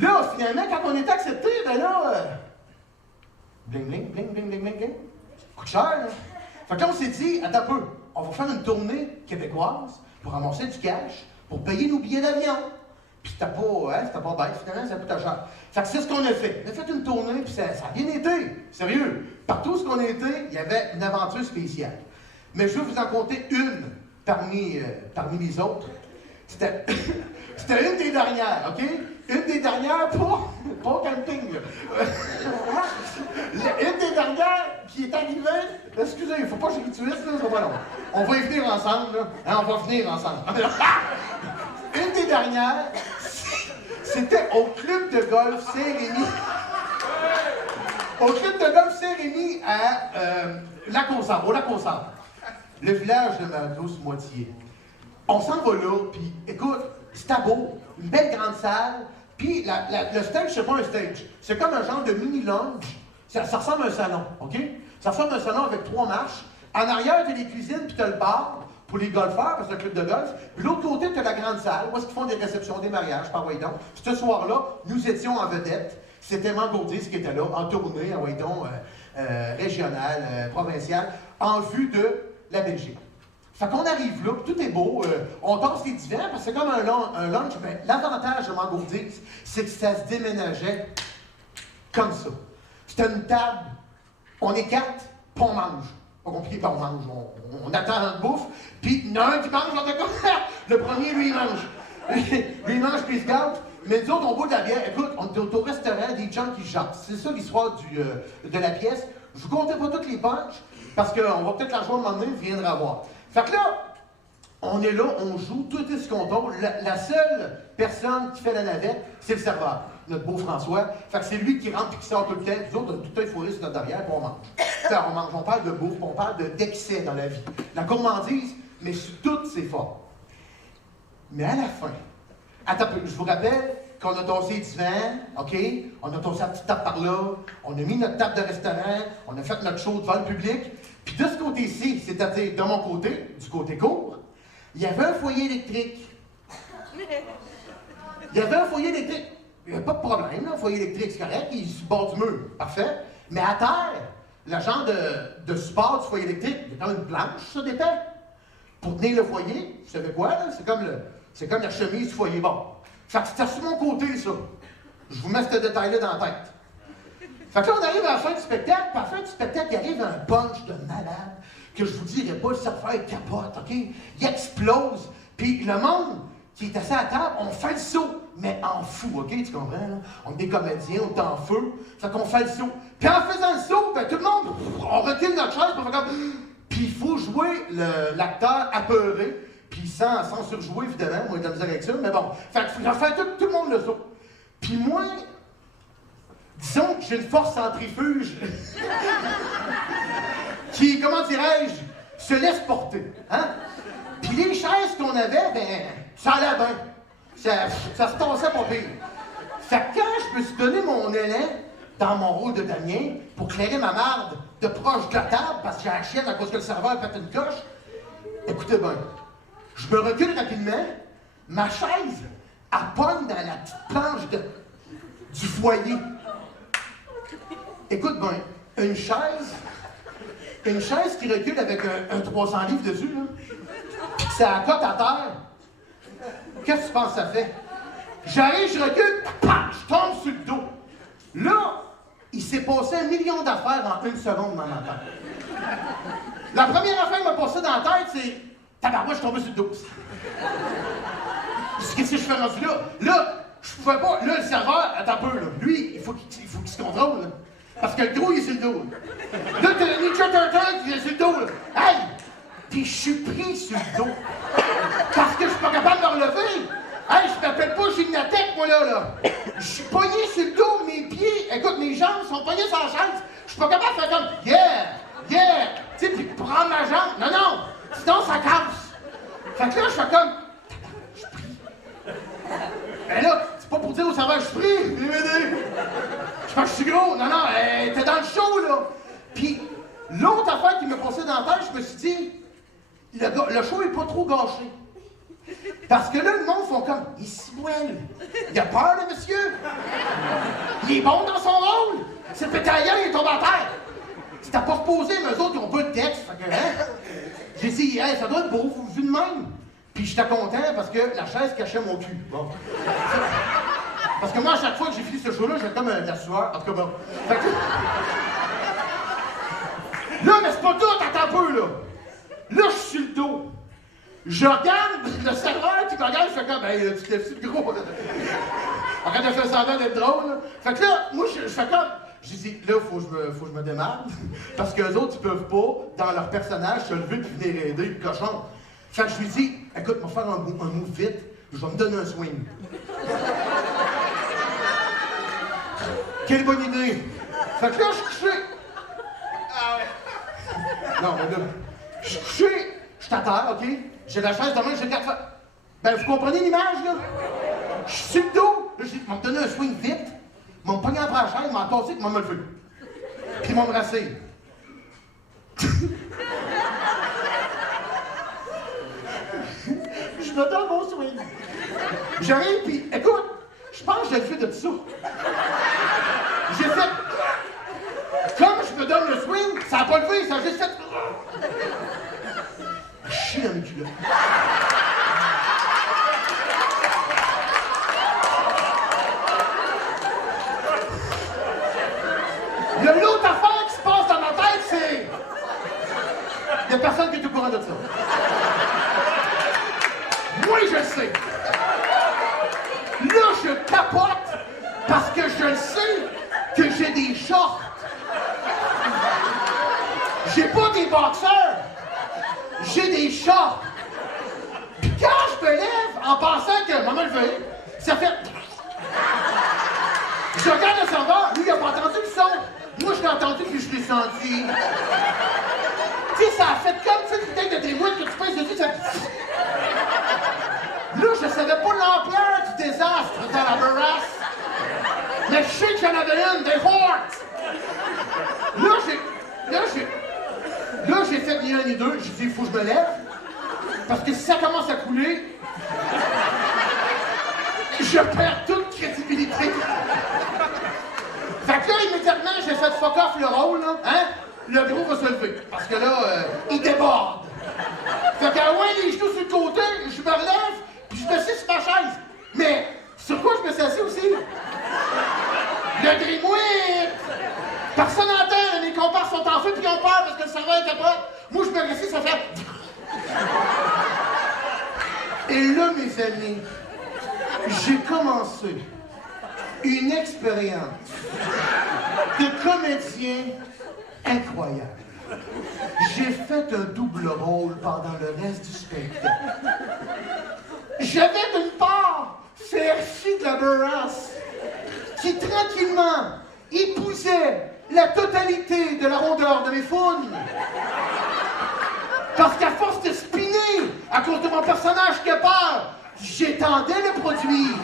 Là, finalement, quand on est accepté, ben là, bling, bling, bling, bling, bling, bling, bling. Coûte cher, là. Fait que là, on s'est dit, attends un peu, on va faire une tournée québécoise pour ramasser du cash, pour payer nos billets d'avion. Puis c'était pas bête, finalement, ça coûtait cher. Fait que c'est ce qu'on a fait. On a fait une tournée, puis ça a bien été. Sérieux. Partout où on a été, il y avait une aventure spéciale. Mais je vais vous en compter une parmi les autres. C'était une des dernières, OK? Une des dernières pour camping. Une des dernières qui est arrivée. Excusez, il ne faut pas que je rituisse, là, c'est pas long. On va y venir ensemble, là. Hein, on va venir ensemble. Une des dernières, c'était au club de golf Saint-Rémy. Au club de golf Saint-Rémy à au Lac-aux-Sables. Le village de ma douce moitié. On s'en va là, puis écoute, c'était beau, une belle grande salle, puis le stage, c'est pas un stage. C'est comme un genre de mini-lounge. Ça ressemble à un salon, OK? Ça ressemble à un salon avec 3 marches. En arrière, tu as les cuisines, puis tu as le bar pour les golfeurs, parce que c'est un club de golf. Puis l'autre côté, tu as la grande salle, où est-ce qu'ils font des réceptions, des mariages, par Waydon. Ce soir-là, nous étions en vedette. C'était Mangourdis qui était là, en tournée à Waydon régionale, provinciale, en vue de la Belgique. Fait qu'on arrive là, tout est beau, on tasse les divans, parce que c'est comme un lunch, mais l'avantage de Mangourdis, c'est que ça se déménageait comme ça. C'était une table, on est 4, puis on mange. Pas compliqué, puis on mange, on attend notre bouffe, puis il y en a un qui mange, l'autre comme le premier, lui, il mange. Lui, il mange, puis il se gâte. Mais nous autres, on boit de la bière. Écoute, on est au restaurant, des gens qui jasent. C'est ça l'histoire de la pièce. Je vous comptais pas toutes les punches, parce qu'on va peut-être la jouer un moment donné, vous viendrez voir. Fait que là, on est là, on joue, tout est ce qu'on tombe. La seule personne qui fait la navette, c'est le serveur, notre beau François. Fait que c'est lui qui rentre et qui sort tout le temps. Nous autres, on a tout le temps fourré sur notre derrière, puis on mange. On mange, on parle de bouffe, on parle d'excès dans la vie. La gourmandise, mais sur tout, c'est fort. Mais à la fin, attends un peu, je vous rappelle qu'on a tossé les divans, OK? On a tossé la petite table par là, on a mis notre table de restaurant, on a fait notre show devant le public. Puis de ce côté-ci, c'est-à-dire de mon côté, du côté court, il y avait un foyer électrique. Il y avait un foyer électrique. Il n'y a pas de problème, là, un foyer électrique, c'est correct, il est sur le bord du mur, parfait. Mais à terre, le genre de support du foyer électrique, il y a comme une planche, ça dépend. Pour tenir le foyer, vous savez quoi, là? C'est comme la chemise du foyer. Bon. Fait que c'était sur mon côté, ça. Je vous mets ce détail-là dans la tête. Fait que là, on arrive à la fin du spectacle, puis à la fin du spectacle, il arrive un punch de malade, que je vous dirais pas, le serveur capote, OK? Il explose, puis le monde qui est assis à la table, on fait le saut, mais en fou, OK? Tu comprends, là? On est des comédiens, on est en feu, fait qu'on fait le saut. Puis en faisant le saut, ben tout le monde, on recule notre chaise, puis on fait comme... Puis il faut jouer l'acteur apeuré, puis sans surjouer, évidemment, moi, j'ai de la misère avec ça, mais bon. Fait que j'en fais tout le monde le saut. Puis moi... Disons que j'ai une force centrifuge qui, comment dirais-je, se laisse porter. Hein? Puis les chaises qu'on avait, ben, ça allait bien. Ça se tassait pas pire. Fait que quand je me suis donné mon élan dans mon rôle de Damien pour clairer ma marde de proche de la table parce que j'ai la chienne à cause que le serveur a fait une coche, écoutez bien, je me recule rapidement, ma chaise, elle pogne dans la petite planche du foyer. Écoute bien, une chaise qui recule avec un 300 livres dessus, là, puis que ça accote à terre. Qu'est-ce que tu penses que ça fait? J'arrive, je recule, pam, je tombe sur le dos. Là, il s'est passé 1 million d'affaires en 1 seconde dans ma tête. La première affaire qui m'a passé dans la tête, c'est « Tabarouette, je suis tombé sur le dos. » Qu'est-ce que je fais rendu là? Là, je pouvais pas. Là, le serveur, attends un peu, là. Lui, il faut qu'il se contrôle, là. Parce que le gros, il est sur le dos. Là, t'as le Ninja Turtle qui est sur le dos, là. Hey! Puis je suis pris sur le dos. Parce que je suis pas capable de me relever. Hey, je m'appelle pas gymnathèque, moi, là. Je suis pogné sur le dos, mes pieds, écoute, mes jambes sont pognées sur la chaise. Je suis pas capable de faire comme « Yeah! » Tu sais, puis prendre ma jambe. Non, sinon ça casse. Fait que là, je fais comme « Je suis pris. » Ben là, c'est pas pour dire au serveur « Je suis pris, viens m'aider. » Je fais « Je suis gros. » Non, t'es dans le show, là. Puis l'autre affaire qui me passait dans la tête, je me suis dit « Le show est pas trop gâché. » Parce que là, le monde font comme « Il se moelle. Il a peur, le monsieur. » Il est bon dans son rôle. C'est pétaillant, il est tombé à terre. C'était pas reposé, mais eux autres, ils ont pas de texte. Fait que, hein? J'ai dit, hey, ça doit être beau, vu de même. Puis j'étais content parce que la chaise cachait mon cul. Bon. Parce que moi, à chaque fois que j'ai fini ce show-là, j'avais comme de la sueur. En tout cas, bon. Fait que... Là, mais c'est pas tout, attends un peu, là. Là, je suis sur le dos. Je regarde le serveur qui me regarde, je fais comme, hey, tu t'es le gros. Arrête de faire semblant d'être drôle, là. Fait que là, moi, je fais comme. J'ai dit, là, faut que je me démarre. Parce qu'eux autres, ils peuvent pas, dans leur personnage, se lever puis venir aider le cochon. Fait que je lui dis, écoute, on va faire un move vite, je vais me donner un swing. Quelle bonne idée! Fait que là, je suis couché. Ah ouais. Non, mais là, je suis couché, je suis à terre, OK? J'ai la chaise de main, j'ai 4 fois. Ben, vous comprenez l'image, là? Je suis sur le dos, là, j'ai dit, me donner un swing vite, ils vont me pogner après la chaise, ils m'ont tassé, ils vont me lever. Puis ils vont me rasser. Je me donne mon swing. J'arrive, puis écoute, je pense que j'ai le fait de ça. J'ai fait. Comme je me donne le swing, ça n'a pas levé, ça a juste fait. Je chie dans mes culottes. L'autre affaire qui se passe dans ma tête, c'est. Il n'y a personne qui est au courant de ça. Oui, je le sais. Là, je capote parce que je sais que j'ai des shorts. J'ai pas des boxeurs. J'ai des shorts. Puis quand je me lève en pensant que maman le veut, ça fait. Je regarde le serveur, lui, il a pas entendu le son. Moi, je l'ai entendu puis je l'ai senti. Tu sais, ça a fait comme une bouteille de témoin que tu pèses dessus, ça. Là, je savais pas l'ampleur du désastre dans la barasse. Mais je sais qu'il y en avait une, des fortes. Là, j'ai fait ni un ni deux. J'ai dit, il faut que je me lève. Parce que si ça commence à couler, je perds toute crédibilité. Fait que là, immédiatement, j'ai fait fuck off le rôle, là. Hein? Le gros va se lever. Parce que là, il déborde. Fait que, ouais, les genoux sur le côté, je me relève, puis je me suis sur ma chaise. Mais, sur quoi je me suis assis aussi? Le grimouille! Personne n'entend, mes compars sont en feu puis ils ont peur parce que le serveur est capable. Moi, je me réussis, ça fait. Et là, mes amis, j'ai commencé une expérience de comédien incroyable. J'ai fait un double rôle pendant le reste du spectacle. J'avais d'une part Ferfi de la Bourrasse qui tranquillement épousait la totalité de la rondeur de mes founes. Parce qu'à force de spinner, à cause de mon personnage qui a peur, j'étendais le produit.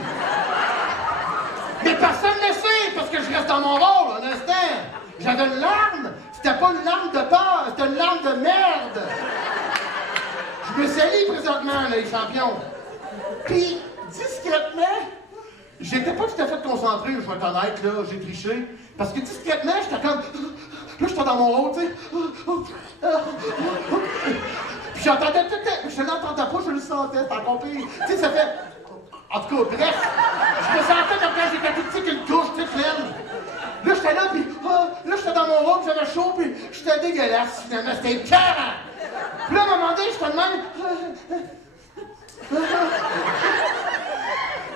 Mais personne ne le sait, parce que je reste dans mon rôle, un instant. J'avais une larme, c'était pas une larme de peur, c'était une larme de merde. Je me salis présentement, là, les champions. Puis, discrètement, j'étais pas tout à fait concentré, je vais être honnête, là, j'ai triché. Parce que discrètement, j'étais comme. Là, j'étais dans mon rôle, tu sais. Puis j'entendais tout. Je l'entendais pas, je le sentais, c'était encore pire. Tu sais, ça fait. En tout cas, bref, je me sentais comme quand j'étais tout petit qu'une couche, tu sais, pleine. Là, j'étais là, puis là, j'étais dans mon rôle, j'avais chaud, puis j'étais dégueulasse, finalement, c'était écœurant. Puis là, à un moment donné, j'étais de même.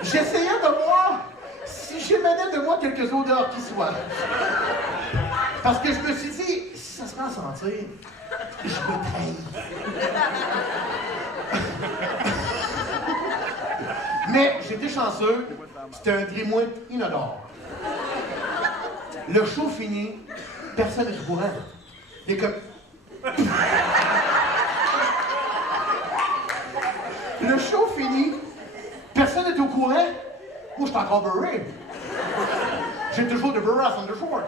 J'essayais de voir si j'émanais de moi quelques odeurs qui soient. Parce que je me suis dit, si ça se fait en sentir, je me trahis. Mais j'étais chanceux, c'était un grimoire inodore. Le show fini, personne n'est au courant. Il est comme. Le show fini, personne n'est au courant. Moi, je suis encore beurré. J'ai toujours de beurre on the shore.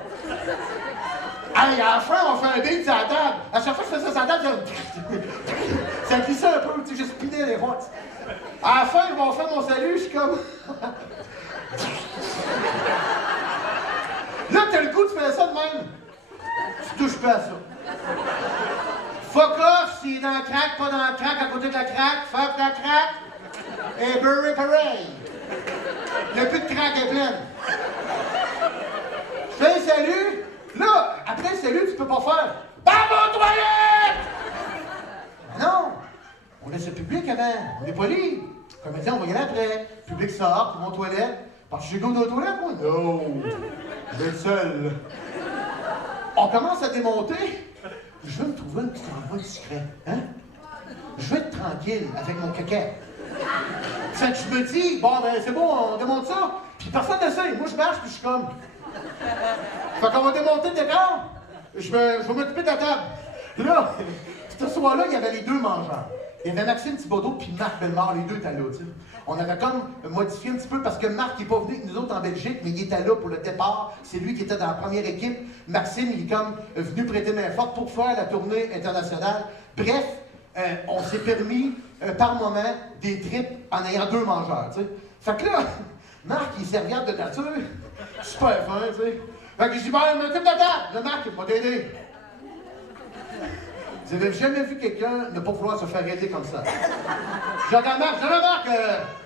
Hey, à la fin, on fait un beat sur la table. À chaque fois que je faisais ça sur la table, ça glissait un peu, tu sais, je spinais les voix. À la fin, ils vont faire mon salut, je suis comme. Là, t'as le goût de faire ça de même. Tu touches pas à ça. Fuck off, c'est dans la craque, pas dans la craque, à côté de la craque, fuck la craque. Et burry pareil. Le but de craque est pleine. Je fais un salut. Là, après le salut, tu peux pas faire Barbe aux toilettes! Non! On laisse le public avant. On est poli. Comme dit, on va y aller après. Le public sort, tout le monde aux toilettes. Parce que j'ai goût aux toilettes, moi? Non! Je vais être seul. On commence à démonter. Je veux me trouver un petit endroit discret. Hein? Je veux être tranquille avec mon caca. Fait que je me dis, bon, ben c'est bon, on démonte ça. Puis personne n'essaye. Moi, je marche, puis je suis comme. Fait qu'on va démonter le décor. Je vais m'occuper de la table. Là, ce soir-là, il y avait les deux mangeurs. Il y avait Maxime Thibodeau puis Marc Bellemare, les deux étaient là, tu sais. On avait comme modifié un petit peu parce que Marc n'est pas venu avec nous autres en Belgique, mais il était là pour le départ. C'est lui qui était dans la première équipe. Maxime, il est comme venu prêter main forte pour faire la tournée internationale. Bref, on s'est permis par moment des trips en ayant deux mangeurs, tu sais. Fait que là, Marc, il est serviable de nature, super fin, tu sais. Fait que je dis, ben, m'occupe de la table. Le Marc, il va t'aider. Vous avez jamais vu quelqu'un ne pas vouloir se faire aider comme ça. Je regarde Marc,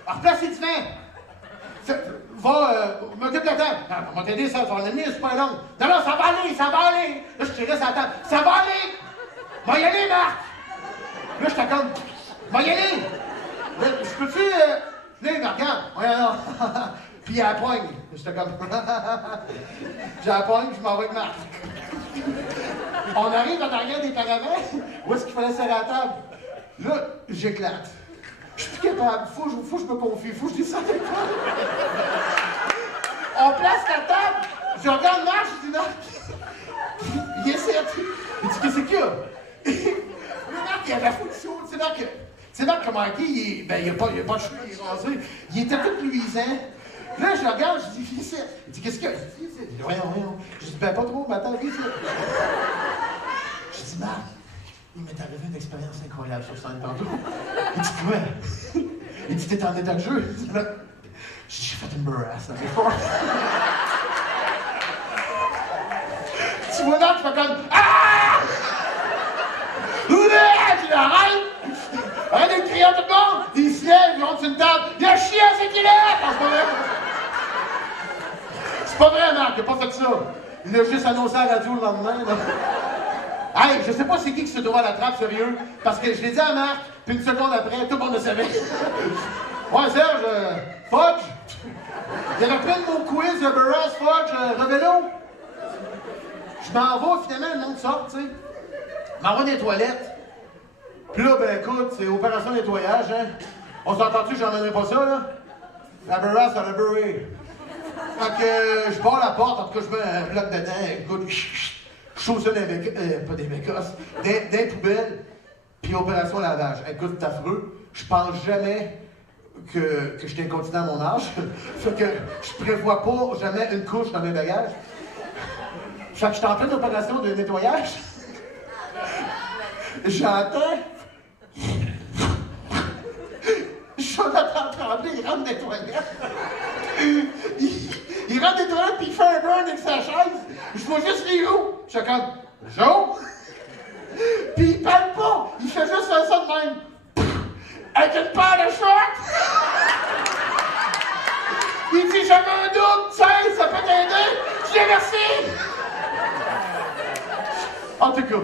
replace les divans. Va, m'occupe de la table. Non, on va t'aider, ça va l'amener, c'est super long. Non, non, ça va aller. Là, je tirais sur la table. Ça va aller. Va y aller, Marc. Là, j'étais comme, va y aller. Là, je peux-tu, là, il me regarde. Ouais, alors. Puis il a la poigne. J'étais comme, j'ai la poigne, je m'en vais avec Marc. On arrive en arrière des paravents. Où est-ce qu'il fallait serrer la table? Là, j'éclate. Je suis plus capable. Faut que je me confie. Faut que je descende avec toi. On place la table. Je regarde Marc, je dis non. Il essaie. Il dit, qu'est-ce qu'il y a? Le Marc, il avait foutu chaud. C'est Marc comment il est. Ben, il a pas de cheveux, il est rasé. Il était tout luisant. Là, je le regarde, je dis, ici. Il dit, qu'est-ce qu'il y a? Il dit, voyons. Je dis, ben, pas trop, mais attends, viens ici. Je dis, Marc, il m'est arrivé une expérience incroyable sur scène tantôt. Il dit, quoi? Il dit, t'es en état de jeu? Je dis, j'ai fait une bourrasse, avec toi. Tu vois, Marc, je fais comme, ah! Je dis, arrête de crier à tout le monde! Il se lève, il monte sur une table, il a chié à ses kilomètres! C'est pas vrai! C'est pas vrai, Marc, il a pas fait ça. Il a juste annoncé à la radio le lendemain, là. Hey, je sais pas c'est qui se trouve à la trappe, sérieux, parce que je l'ai dit à Marc, puis une seconde après, tout le monde le savait. Ouais, Serge, Fudge. Il y avait plein de mots quiz, Burroughs, Fudge, Revélo. Je m'en vais, finalement, le monde sort, tu sais. Je m'en vais dans les toilettes. Puis là, ben écoute, c'est opération nettoyage, hein. On s'entend-tu que j'en ai pas ça, là? La Burroughs, elle a buré. Fait que je barre la porte, en tout cas, je mets un bloc dedans, écoute, je chauffe ça pas des bécosses, des poubelles, puis opération lavage. Écoute, c'est affreux. Je pense jamais que je suis incontinent à mon âge. Fait que je prévois pas jamais une couche dans mes bagages. Fait que je suis en pleine opération de nettoyage. J'entends. Jonathan Tremblay, il rentre des toilettes. Il rentre des toilettes puis il fait un burn avec sa chaise. Je vois juste les roues. Je suis comme, Jo? Puis il parle pas. Il fait juste faire ça de même. Avec une paire de shorts. Il dit, j'avais un doute, tiens, ça peut t'aider. Je l'ai merci. En tout cas.